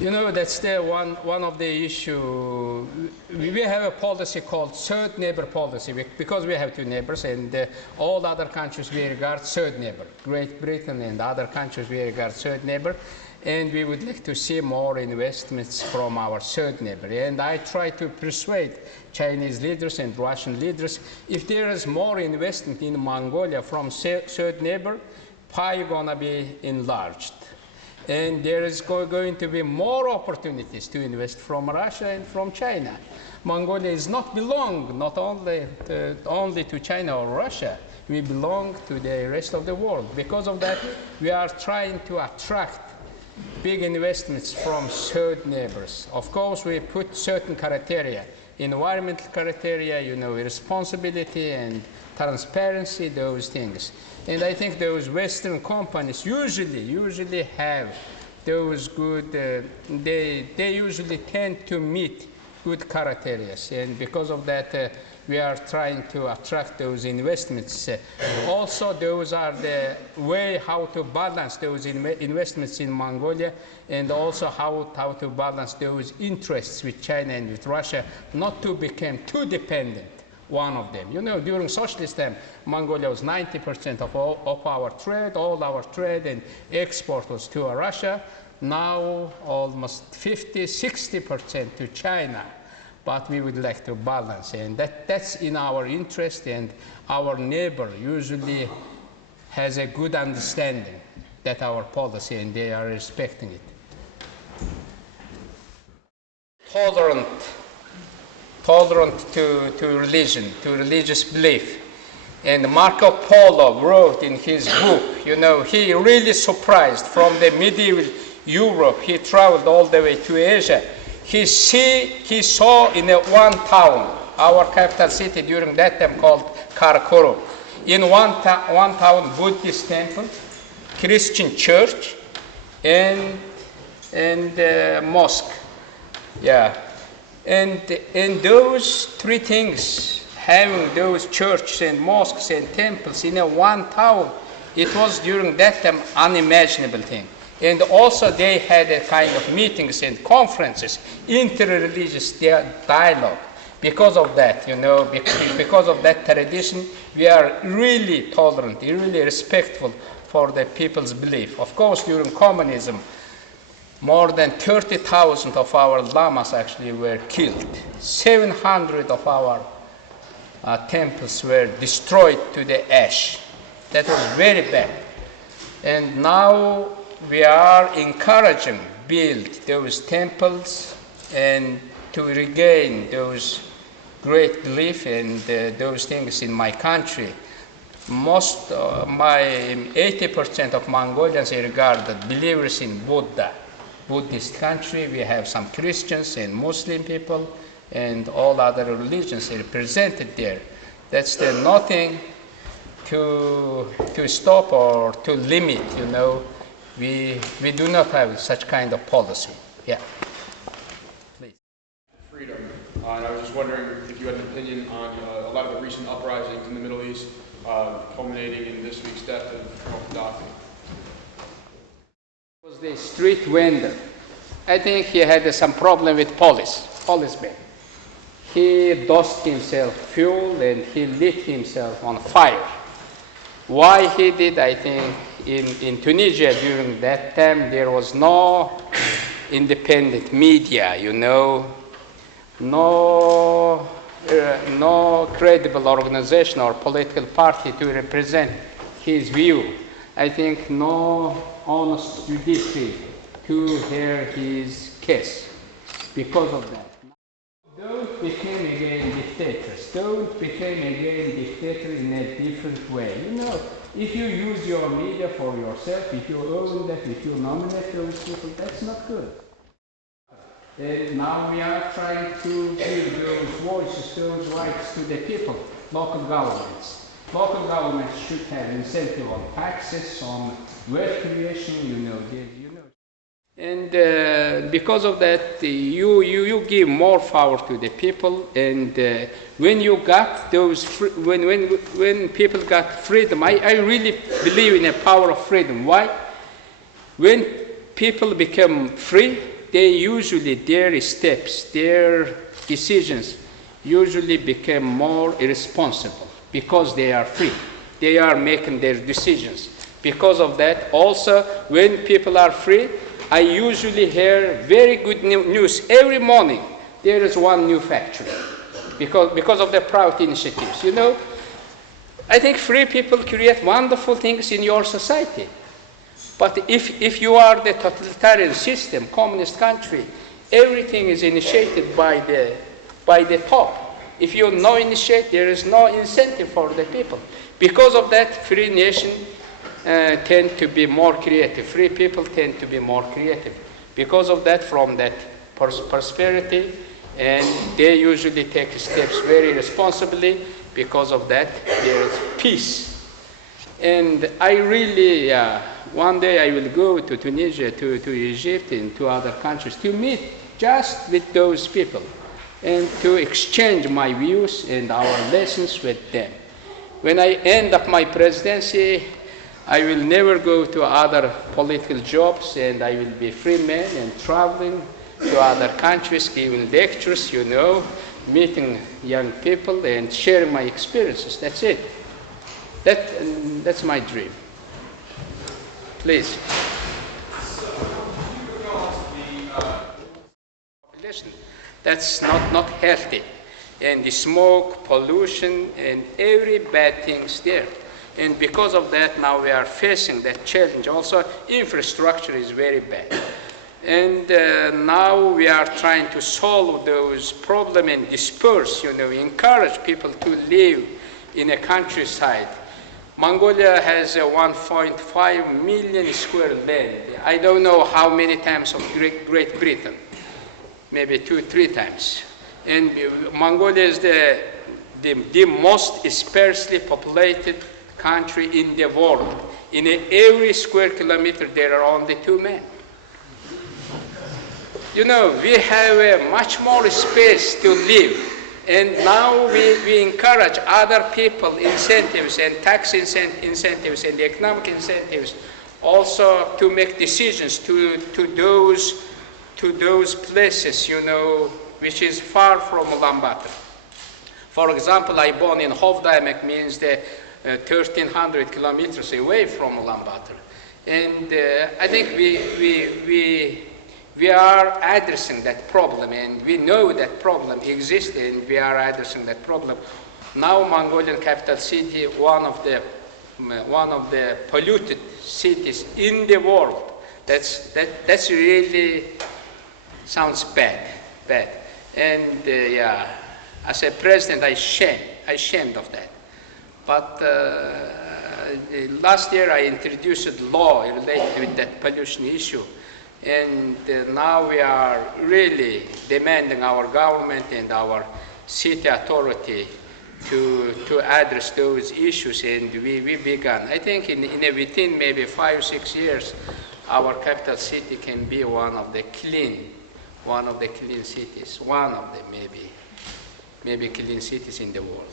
You know, that's the one of the issue. We have a policy called third neighbor policy because we have two neighbors, and all other countries we regard third neighbor. Great Britain and other countries we regard third neighbor, and we would like to see more investments from our third neighbor. And I try to persuade Chinese leaders and Russian leaders, if there is more investment in Mongolia from third neighbor, pie gonna be enlarged. And there is going to be more opportunities to invest from Russia and from China. Mongolia is not belong not only to China or Russia. We belong to the rest of the world. Because of that, we are trying to attract big investments from third neighbors. Of course, we put certain criteria, environmental criteria, you know, responsibility and transparency, those things. And I think those Western companies usually have those good, they usually tend to meet good criteria. And because of that, we are trying to attract those investments. Also, those are the way how to balance those investments in Mongolia, and also how to balance those interests with China and with Russia, not to become too dependent. One of them. You know, during socialist time, Mongolia was 90% of our trade, all our trade and export was to Russia. Now, almost 50–60% to China. But we would like to balance, and that's in our interest, and our neighbor usually has a good understanding that our policy, and they are respecting it. Tolerant to religion, to religious belief. And Marco Polo wrote in his book, you know, he really surprised from the medieval Europe. He traveled all the way to Asia. He saw in one town, our capital city during that time called Karakorum, in one town, Buddhist temple, Christian church, and mosque. Yeah. And those three things, having those churches and mosques and temples in one town, it was during that time unimaginable thing. And also they had a kind of meetings and conferences, inter-religious dialogue. Because of that, you know, because of that tradition, we are really tolerant, really respectful for the people's belief. Of course, during communism, more than 30,000 of our lamas actually were killed. 700 of our temples were destroyed to the ash. That was very bad. And now we are encouraging build those temples and to regain those great belief and those things in my country. Most, 80% of Mongolians are regarded believers in Buddhist country. We have some Christians and Muslim people and all other religions represented there. That's the nothing to stop or to limit, you know. We do not have such kind of policy. Yeah. Please. Freedom. And I was just wondering if you had an opinion on a lot of the recent uprisings in the Middle East, culminating in this week's death of Gaddafi. Was the street vendor. I think he had some problem with policemen. He dosed himself fuel and he lit himself on fire. Why he did, I think, in Tunisia during that time, there was no independent media, you know, no credible organization or political party to represent his view. I think no honest judiciary to hear his case because of that. Don't become again dictators. Don't become again dictators in a different way. You know, if you use your media for yourself, if you own that, if you nominate those people, that's not good. And now we are trying to give those voices, those rights to the people, local governments. Local governments should have incentive on taxes, on wealth creation, you know. And because of that, you give more power to the people. And when you got those, when people got freedom, I really believe in the power of freedom. Why? When people become free, they usually, their steps, their decisions usually become more irresponsible because they are free. They are making their decisions. Because of that, also, when people are free, I usually hear very good news every morning. There is one new factory because of the private initiatives. You know, I think free people create wonderful things in your society. But if you are the totalitarian system, communist country, everything is initiated by the top. If you no initiate, there is no incentive for the people. Because of that, free nations tend to be more creative. Free people tend to be more creative. Because of that, from that prosperity, and they usually take steps very responsibly. Because of that, there is peace. And I really, one day I will go to Tunisia, to Egypt, and to other countries to meet just with those people and to exchange my views and our lessons with them. When I end up my presidency, I will never go to other political jobs, and I will be free man and traveling to other countries, giving lectures, you know, meeting young people and sharing my experiences. That's it. That's my dream. Please. Population, that's not healthy. And the smoke, pollution, and every bad thing's there. And because of that, now we are facing that challenge. Also, infrastructure is very bad. And now we are trying to solve those problems and disperse, you know, encourage people to live in a countryside. Mongolia has 1.5 million square land. I don't know how many times of Great Britain, maybe 2-3 times. And Mongolia is the most sparsely populated country in the world. In every square kilometer, there are only 2 men. You know, we have much more space to live. And now we encourage other people incentives and tax incentives and economic incentives also to make decisions to those places, you know, which is far from Ulaanbaatar. For example, I born in Hovdaimek, means the 1,300 kilometers away from Ulaanbaatar. And I think we are addressing that problem, and we know that problem exists, and we are addressing that problem. Now, Mongolian capital city, one of the polluted cities in the world. That's really sounds bad. And yeah, as a president, I ashamed of that. But last year, I introduced a law related with that pollution issue. And now we are really demanding our government and our city authority to address those issues, and we began. I think within maybe 5-6 years, our capital city can be one of the clean cities, one of the maybe clean cities in the world.